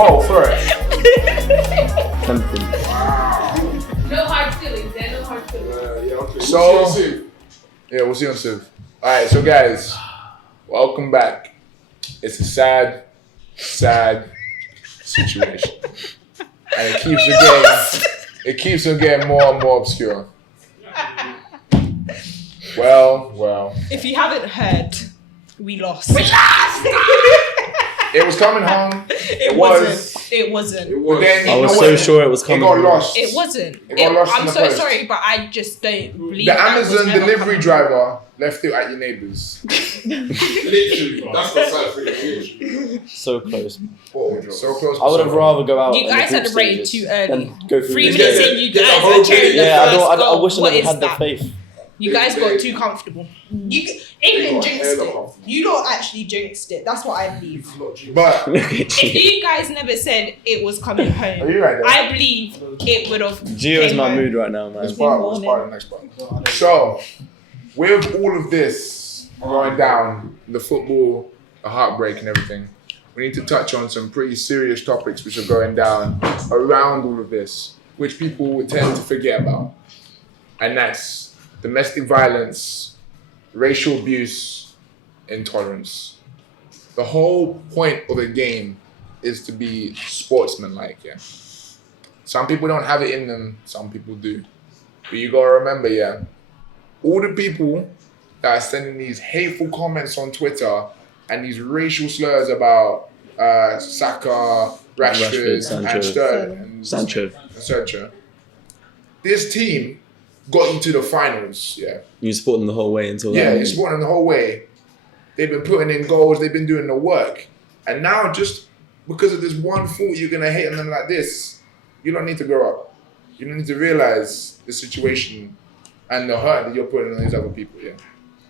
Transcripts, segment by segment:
bowl first. No hard feelings, there. No hard feelings. Yeah, okay. So, We'll see you soon. yeah, we'll see you on Civ. Alright, so guys, welcome back. It's a sad situation. And it keeps on getting more and more obscure. Well. If you haven't heard, we lost. It was coming home. It wasn't. But then, I was so sure it was coming. It got lost. It wasn't. It got lost in I'm the so post. sorry, but I just don't believe The that was Amazon ever delivery coming. driver left it at your neighbours. Literally, that's the sad thing. Literally. So close. So close. I would have rather go out. You guys in the had the rain group too stages early. than go through 3 this. minutes in, you Get guys the are whole cheering the thing. Yeah, first I goal. wish I What never is had the that? faith. You guys got too comfortable. England jinxed it. You don't actually jinxed it. That's what I believe. But If you guys never said it was coming are home, you right there? I believe it would have. Gio is my mood right now, man. It's part of the next part. So, with all of this going down, the football, the heartbreak and everything, we need to touch on some pretty serious topics which are going down around all of this, which people would tend to forget about. And that's domestic violence, racial abuse, intolerance. The whole point of a game is to be sportsmanlike, yeah. Some people don't have it in them, some people do. But you gotta remember, yeah, all the people that are sending these hateful comments on Twitter and these racial slurs about Saka, Rashford, and Sterling, and Sancho. This team got into the finals, yeah. You support them the whole way until Yeah, that. you support them the whole way. They've been putting in goals, they've been doing the work. And now just because of this one fault, you're gonna hate on them like this. You don't need to grow up. You don't need to realize the situation and the hurt that you're putting on these other people, yeah.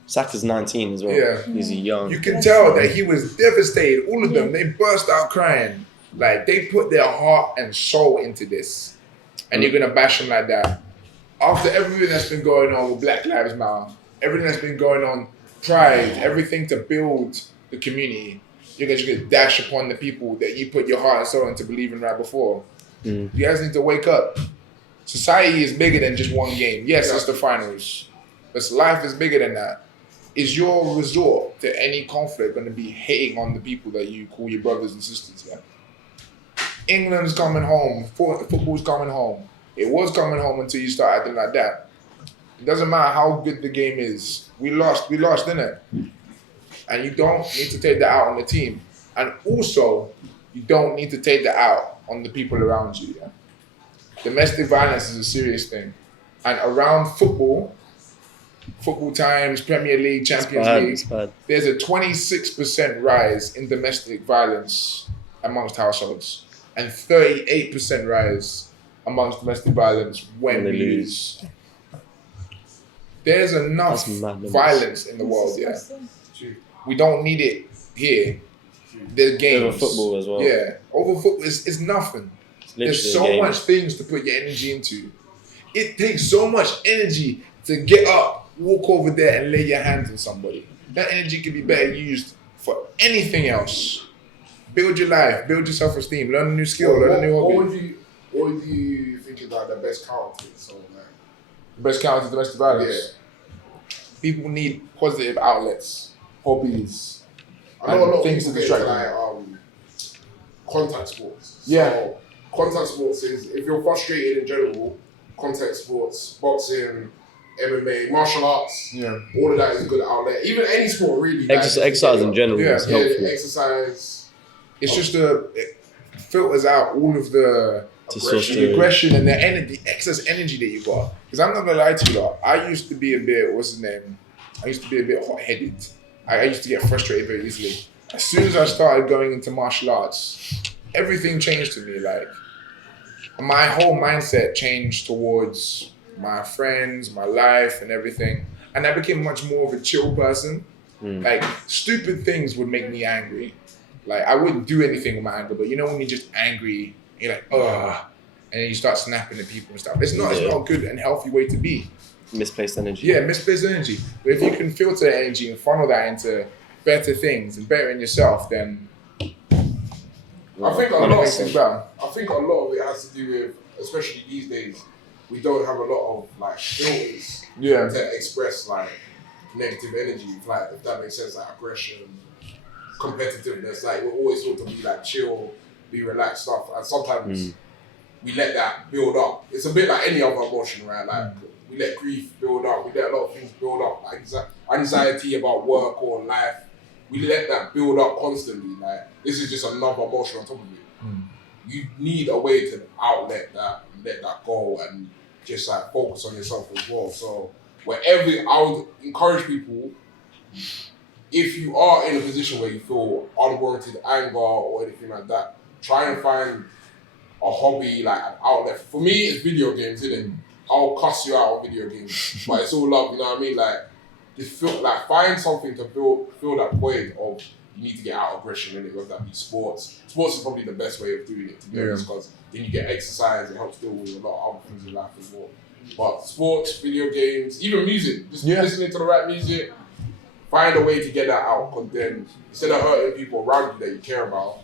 Saka's 19 as well. Yeah. He's young. You can tell that he was devastated. All of them, they burst out crying. Like, they put their heart and soul into this. And you're gonna bash them like that. After everything that's been going on with Black Lives Matter, everything that's been going on, Pride, everything to build the community, you're just gonna dash upon the people that you put your heart and soul into believing right before. You guys need to wake up. Society is bigger than just one game. Yes, it's the finals. But life is bigger than that. Is your resort to any conflict going to be hating on the people that you call your brothers and sisters? Yeah. England's coming home. Football's coming home. It was coming home until you start acting like that. It doesn't matter how good the game is. We lost, didn't it? And you don't need to take that out on the team. And also, you don't need to take that out on the people around you. Yeah? Domestic violence is a serious thing. And around football times, Premier League, Champions League, there's a 26% rise in domestic violence amongst households and 38% rise amongst domestic violence when we lose. There's enough violence in the world, yeah. We don't need it here. There's games. Over football as well. Yeah, over football, it's nothing. There's so much things to put your energy into. It takes so much energy to get up, walk over there and lay your hands on somebody. That energy can be better used for anything else. Build your life, build your self-esteem, learn a new skill, learn a new hobby. What do you think is like the best counter? So like, The best counter to domestic violence. People need positive outlets, hobbies, I know a lot of things people to get distract into them. like contact sports. Yeah. So, contact sports is if you're frustrated in general, contact sports, boxing, MMA, martial arts, all of that is a good outlet. Even any sport really. Exercise in general Yeah. is helpful. Exercise. It's just it filters out all of the aggression and the energy, excess energy that you got. Because I'm not gonna lie to you, lot, I used to be a bit, I used to be a bit hot-headed. I used to get frustrated very easily. As soon as I started going into martial arts, everything changed to me. Like, my whole mindset changed towards my friends, my life, and everything. And I became much more of a chill person. Like, stupid things would make me angry. Like, I wouldn't do anything with my anger, but you know when you're just angry, you're like, ugh, and then you start snapping at people and stuff. It's not a good and healthy way to be. Misplaced energy. Yeah, misplaced energy. But if you can filter energy and funnel that into better things and better in yourself, then I think a That lot. makes things better. I think a lot of it has to do with, especially these days, we don't have a lot of like filters to express like negative energy, like if that makes sense, like aggression, competitiveness. Like we're always taught to be like chill, be relaxed stuff, and sometimes we let that build up. It's a bit like any other emotion, right? Like we let grief build up, we let a lot of things build up, like anxiety about work or life. We let that build up constantly. Like this is just another emotion on top of it. You need a way to outlet that, let that go, and just like focus on yourself as well. So I would encourage people, if you are in a position where you feel unwarranted anger or anything like that, try and find a hobby, like an outlet. For me, it's video games, isn't it? I'll cuss you out on video games, but it's all love, you know what I mean? Like, just feel like find something to fill that void of you need to get out aggression in it, whether that be sports. Sports is probably the best way of doing it, to be honest, because then you get exercise, it helps deal with a lot of other things in life as well. But sports, video games, even music, just listening to the right music, find a way to get that out, because then instead of hurting people around you that you care about,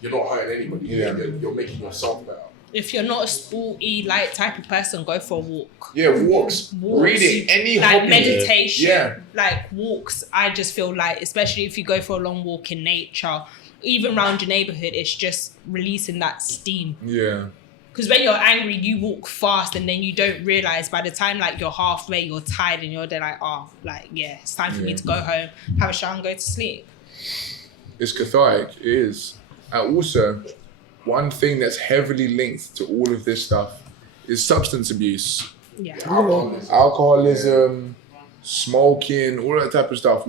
you're not hurting anybody. You're making yourself better. If you're not a sporty like type of person, go for a walk. Yeah, walks. Reading, any like hobby. meditation. Yeah. Like walks, I just feel like, especially if you go for a long walk in nature, even around your neighborhood, it's just releasing that steam. Yeah. Because when you're angry, you walk fast and then you don't realize by the time like you're halfway, you're tired and you're there like, it's time for me to go home, have a shower and go to sleep. It's cathartic, it is. And also, one thing that's heavily linked to all of this stuff is substance abuse. Yeah. Alcoholism, smoking, all that type of stuff.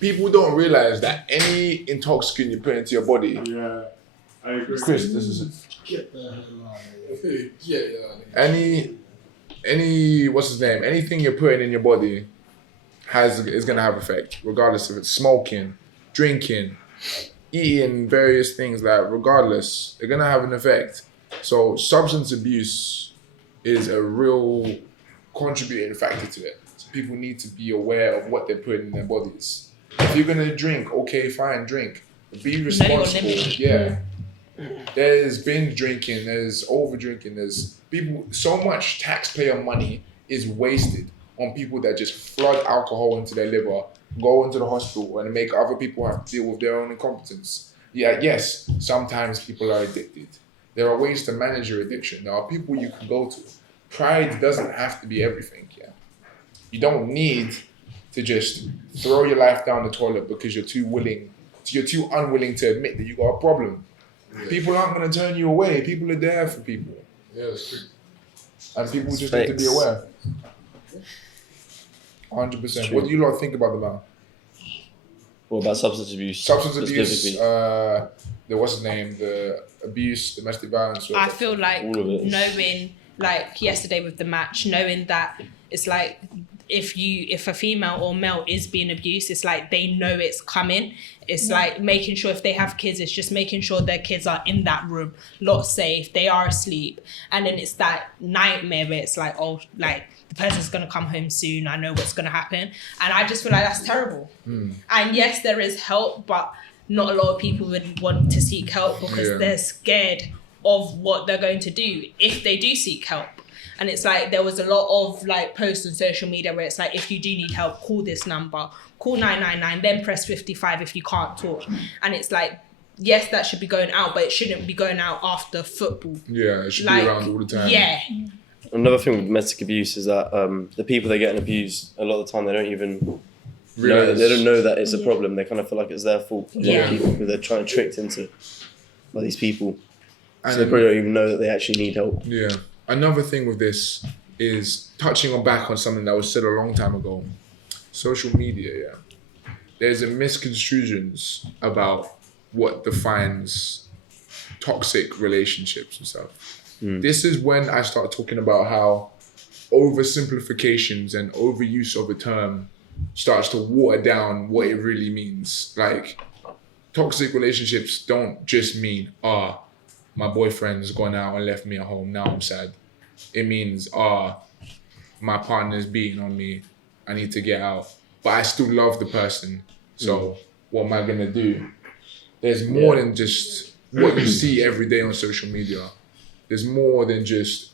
People don't realize that any intoxicant you put into your body. Yeah, I agree. Chris, this is it. Get the hell out of here. Any what's his name? Anything you're putting in your body is gonna have effect, regardless if it's smoking, drinking, eating various things. Like regardless, they're gonna have an effect. So substance abuse is a real contributing factor to it. So people need to be aware of what they're putting in their bodies. If you're gonna drink, okay, fine, drink. Be responsible. Yeah. There's binge drinking, there's over drinking, there's people, so much taxpayer money is wasted on people that just flood alcohol into their liver, go into the hospital and make other people have to deal with their own incompetence. Yeah, yes, sometimes people are addicted. There are ways to manage your addiction. There are people you can go to. Pride doesn't have to be everything, yeah. You don't need to just throw your life down the toilet because you're too unwilling to admit that you got a problem. Yeah. People aren't going to turn you away. People are there for people. Yeah, that's true. And people just need to be aware. 100%. What do you lot think about the man? What about substance abuse? Substance abuse, what's his name? The abuse, domestic violence. I feel like all of it. knowing, like yesterday with the match, knowing that it's like if a female or male is being abused, it's like they know it's coming. It's like making sure if they have kids, it's just making sure their kids are in that room, lot safe, they are asleep. And then it's that nightmare where it's like, oh, like the person's going to come home soon. I know what's going to happen. And I just feel like that's terrible. And yes, there is help, but not a lot of people would want to seek help because they're scared of what they're going to do if they do seek help. And it's like, there was a lot of like posts on social media where it's like, if you do need help, call this number, call 999, then press 55 if you can't talk. And it's like, yes, that should be going out, but it shouldn't be going out after football. Yeah, it should be around all the time. Yeah. Another thing with domestic abuse is that the people that are getting abused, a lot of the time they don't even they don't know that it's a problem. They kind of feel like it's their fault. Yeah. They're trying to tricked into by these people. And so they probably don't even know that they actually need help. Yeah. Another thing with this is touching back on something that was said a long time ago. Social media, There's a misconstrusions about what defines toxic relationships and stuff. This is when I start talking about how oversimplifications and overuse of a term starts to water down what it really means. Like, toxic relationships don't just mean, my boyfriend's gone out and left me at home, now I'm sad. It means, my partner's beating on me, I need to get out. But I still love the person, so what am I gonna do? There's more than just what you see every day on social media. There's more than just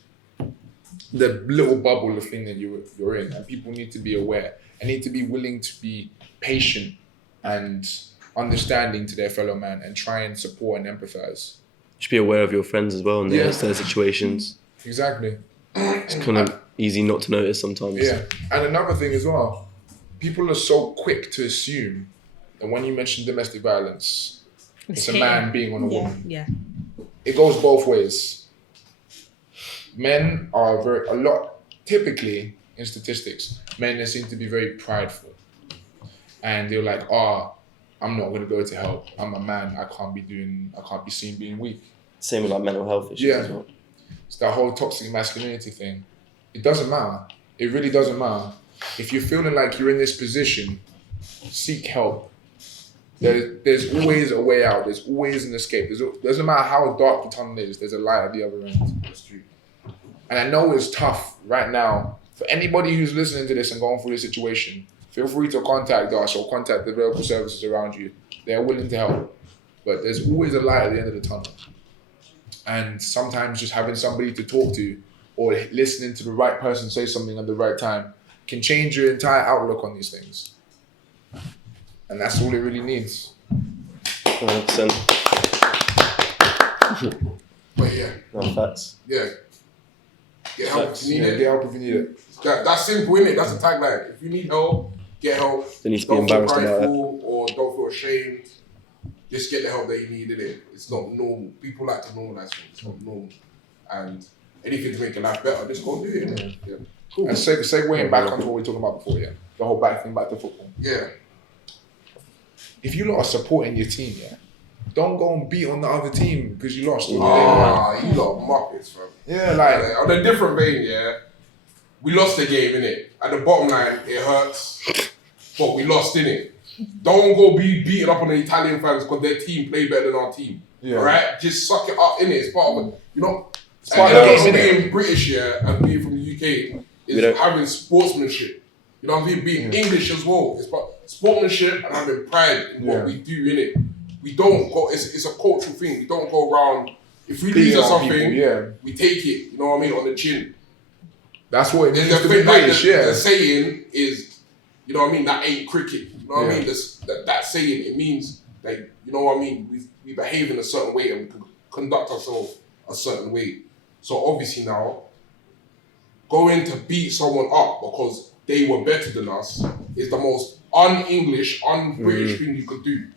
the little bubble of thing that you're in, and people need to be aware and need to be willing to be patient and understanding to their fellow man and try and support and empathize. You should be aware of your friends as well and their situations. Exactly. It's kind of easy not to notice sometimes. Yeah, and another thing as well, people are so quick to assume that when you mention domestic violence, it's a man being on a woman. Yeah. It goes both ways. Men are typically in statistics, men seem to be very prideful. And they're like, I'm not going to go to help. I'm a man. I can't be seen being weak. Same with like mental health issues as well. It's that whole toxic masculinity thing. It doesn't matter. It really doesn't matter. If you're feeling like you're in this position, seek help. There's always a way out. There's always an escape. Doesn't matter how dark the tunnel is, there's a light at the other end. That's true. And I know it's tough right now for anybody who's listening to this and going through this situation. Feel free to contact us or contact the local services around you. They're willing to help. But there's always a light at the end of the tunnel. And sometimes just having somebody to talk to or listening to the right person say something at the right time can change your entire outlook on these things. And that's all it really needs. 100%. But yeah. No, facts. Yeah. Get help if you need it. Get help if you need it. That's simple, innit? That's the tagline. If you need help, get help. They need to be embarrassed about it. Or don't feel ashamed. Just get the help that you need, innit? It's not normal. People like to normalize things. It's not normal. And anything to make your life better, just go do it, innit? Yeah. Cool. And segueing back onto what we were talking about before, yeah? The whole back thing back to football. Yeah. If you lot are supporting your team, yeah, don't go and beat on the other team because you lost. You lot muppets, fam. Yeah, like on a different vein, yeah. We lost the game, innit? At the bottom line, it hurts, but we lost, innit? Don't go be beating up on the Italian fans because their team play better than our team. Yeah. Alright? Just suck it up, innit? It's part of it. You know, part of being British, yeah, and being from the UK is having sportsmanship. You know what I mean? Being English as well. It's about sportsmanship and having pride in what we do, innit? We don't go, it's a cultural thing. We don't go around, if we lose or something, we take it, you know what I mean, on the chin. That's what it means to be British, the saying is, you know what I mean, that ain't cricket. You know what I mean? That saying, it means that, you know what I mean, we behave in a certain way and we can conduct ourselves a certain way. So obviously now, going to beat someone up because they were better than us is the most un-English, un-British thing you could do.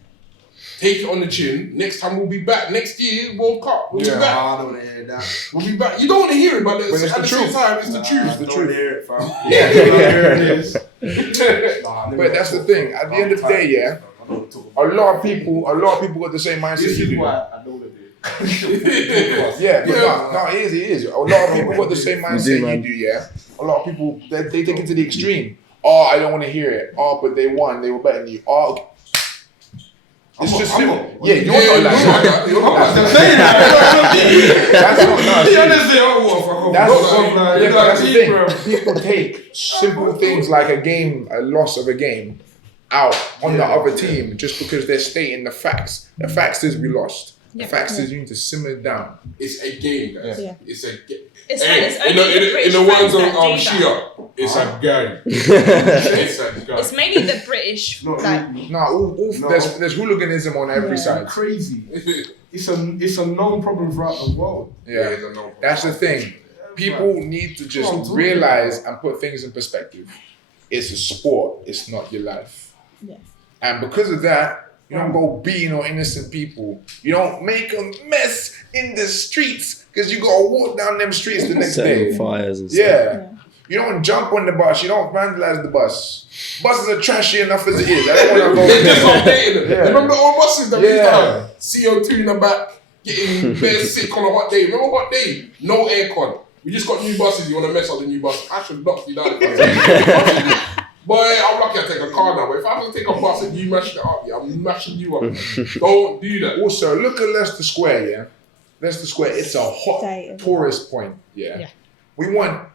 Take it on the chin. Next time we'll be back. Next year, World Cup. We'll be back. I don't want to hear that. We'll be back. You don't want to hear it, but at the same time, it's the truth. It's the truth. Hear it, fam. Yeah, here it is. But that's the thing. At the end of the day, yeah, a lot of people got the same mindset. This is you do. why I don't want to do it. Yeah, but no, it is. A lot of people got the same mindset you do, yeah. A lot of people, they take it to the extreme. Oh, I don't want to hear it. Oh, but they won. They were better than you. Oh, it's just simple. Yeah, you're not like that. You're not like that. That's the thing. People take simple things like a loss of a game out on the other team just because they're stating the facts. The facts is we lost. The facts is you need to simmer it down. It's a game, guys. Yeah. It's a game. In the words of Shia, it's a game. It's a game. It's mainly the British. There's hooliganism on every side. Crazy. It's a known problem throughout the world. Yeah, that's the thing. People need to just realize and put things in perspective. It's a sport. It's not your life. Yeah. And because of that, you don't go beating on innocent people. You don't make a mess in the streets because you gotta walk down them streets the next day. Fires and stuff. Yeah. You don't jump on the bus. You don't vandalize the bus. Buses are trashy enough as it is. I don't want to go there. Remember all buses that we used to have? CO2 in the back, getting bare sick on a hot day. Remember what day? No aircon. We just got new buses. You want to mess up the new bus? I should knock you down. Boy, I'm lucky I take a car now, but if I have to take a bus and you mash it up, I'm mashing you up. Don't do that. Also, look at Leicester Square, yeah? Leicester Square, it's a hot tourist point, yeah? We want,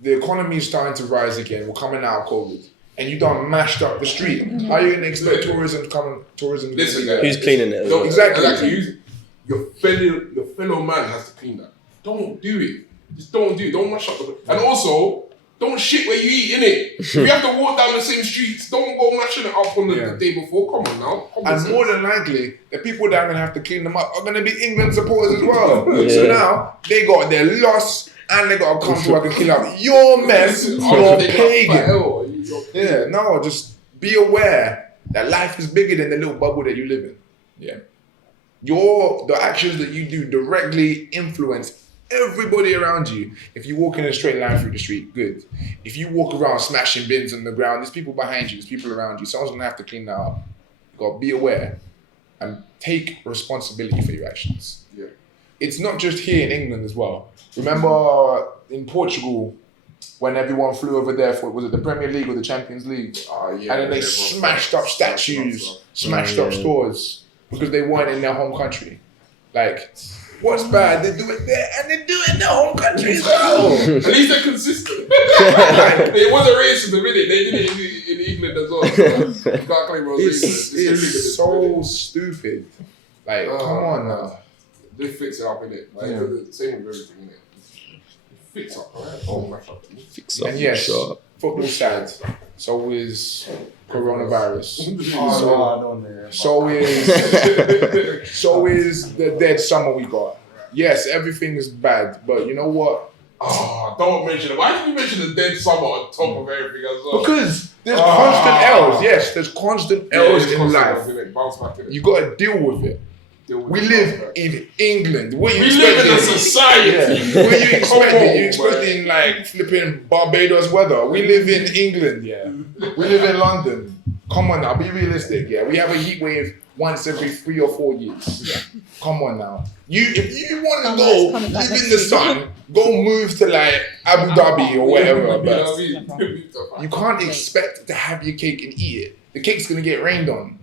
the economy is starting to rise again, we're coming out of COVID, and you done mashed up the street. How are you going to expect tourism to come? Listen, guys. Who's cleaning it? Exactly. your fellow man has to clean that. Don't do it. Just don't do it. Don't mash up the. And also, don't shit where you eat, innit? If you have to walk down the same streets, don't go mashing it up on the day before. Come on now. And more than likely, the people that are going to have to clean them up are going to be England supporters as well. So now, they got their loss and they got to come to work and clean up your mess, your pagan. Yeah, no, just be aware that life is bigger than the little bubble that you live in. Yeah. The actions that you do directly influence everybody around you. If you walk in a straight line through the street, good. If you walk around smashing bins on the ground, there's people behind you, there's people around you. Someone's gonna have to clean that up. You gotta be aware and take responsibility for your actions. Yeah. It's not just here in England as well. Remember in Portugal, when everyone flew over there for, was it the Premier League or the Champions League? And then they smashed up statues, smashed up stores because they weren't in their home country. Like, what's bad? They do it there and they do it in their home country as well. At least they're consistent. It wasn't racist a minute. They did it in England as well. So you can't claim it was racist. It's so stupid. Like, come on now. They fix it up, innit? Like, the same with everything, innit? Fix up, right? Oh, mash up. Fix up. And yes, football's sad. So is coronavirus. So is the dead summer we got. Yes, everything is bad, but you know what? Oh, don't mention it. Why did you mention the dead summer on top of everything as well? Because there's constant L's. Yes, there's constant L's in life. You got to deal with it. We live in England. What you we live in a society. Yeah. What you expecting? You expecting like flipping Barbados weather? We live in England. Yeah. We live in London. Come on now, be realistic. Yeah, we have a heat wave once every 3 or 4 years. Yeah. Come on now. If you want to go live in the sun, go move to like Abu Dhabi or whatever. But you can't expect to have your cake and eat it. The cake's gonna get rained on.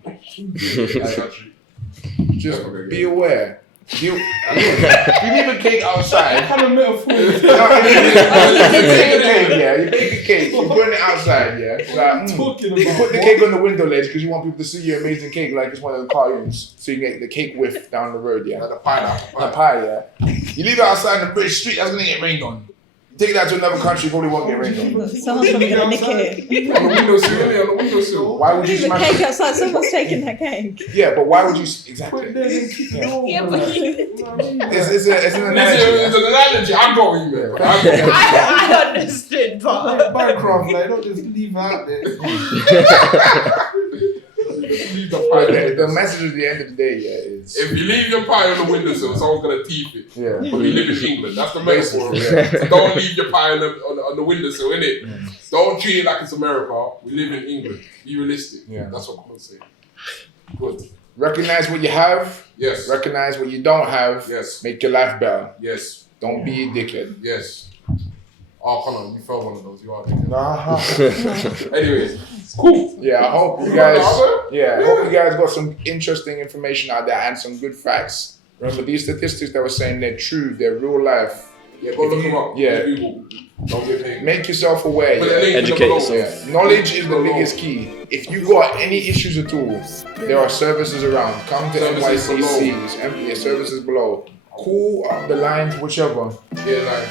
Just be aware. You leave a cake outside. What kind of metaphor? You bake a cake, yeah. You bake a cake. You burn it outside, yeah. Like, you put the cake on the window ledge because you want people to see your amazing cake like it's one of the cartoons. So you get the cake whiff down the road, yeah. Like the pie. The pie, yeah. You leave it outside in the British street, that's gonna get rained on. Take that to another country, probably won't get rained on. Someone's probably gonna nick it. On the windowsill. Why would you Leave the smash cake outside, someone's taking that cake. Yeah, but why would you exactly? Yeah, but It's an analogy. It's an analogy. I got you, man. I understood, but Bancroft, like, don't just leave it out there. Leave the pie. The message at the end of the day, yeah, is if you leave your pie on the windowsill, someone's gonna teeth it. Yeah. But we live in England. That's the metaphor. Yeah. So don't leave your pie on the windowsill, innit? Mm. Don't treat it like it's America. We live in England. Be realistic. Yeah. That's what I'm gonna say. Good. Recognize what you have. Yes. Recognize what you don't have. Yes. Make your life better. Yes. Don't be a dickhead. Yes. Oh, come on, you felt one of those. You are a dickhead. Anyways, cool. Yeah, I hope you guys. I hope you guys got some interesting information out there and some good facts. Remember, these statistics that we're saying, they're true. They're real life. Yeah, go look them up. Yeah. Google. Don't get paid. Make yourself aware. Yeah. Educate yourself. Yeah. Knowledge is the biggest key. If you got any issues at all, there are services around. Come to NYCC's, services below. Call up the lines, whichever. Yeah,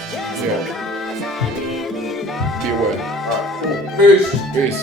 Yeah. Be aware. Alright, cool. Peace. Peace.